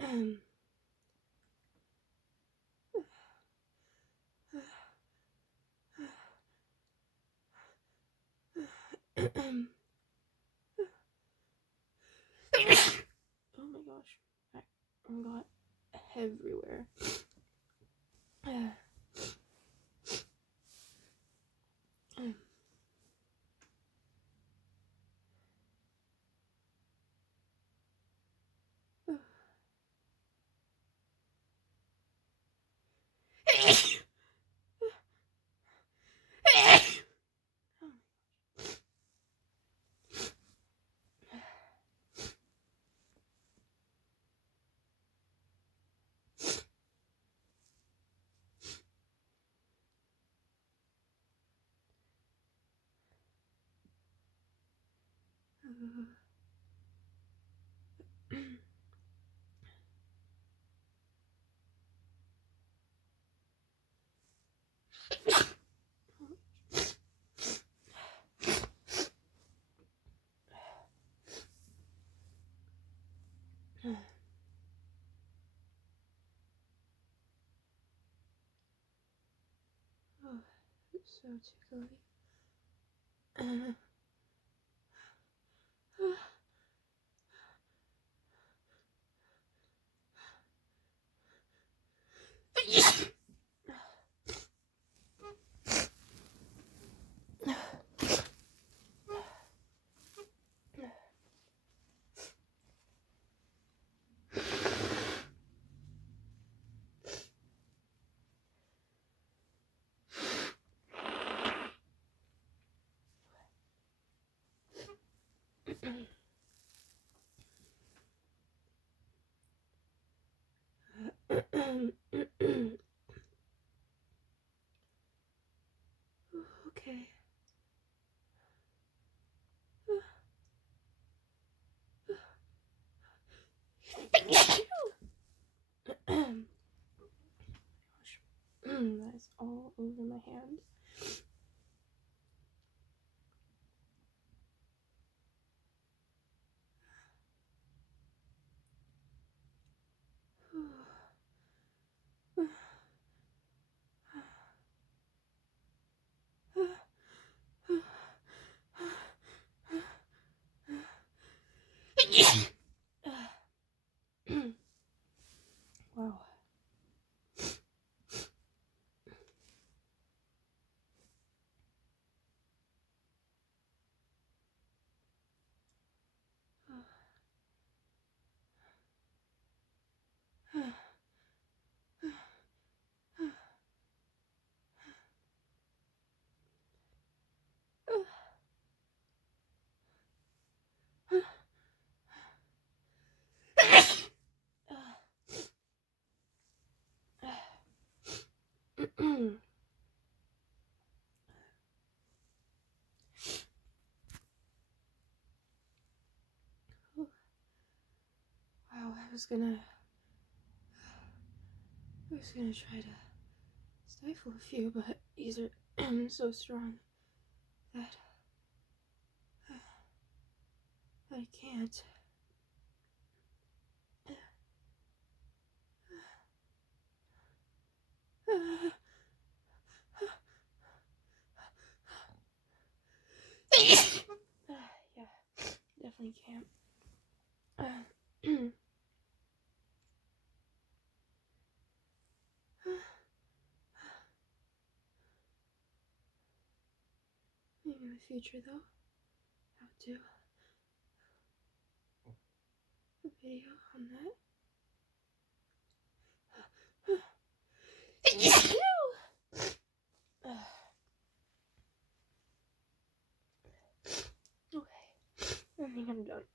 Oh my gosh, I got everywhere. Oh, it's so tickly. Okay. That's all over my hand. Wow. Wow, I was gonna try to stifle a few, but these are so strong that I can't. Yeah, definitely can't. Maybe in the future, though, I'll do a video on that. Okay, I think I'm done.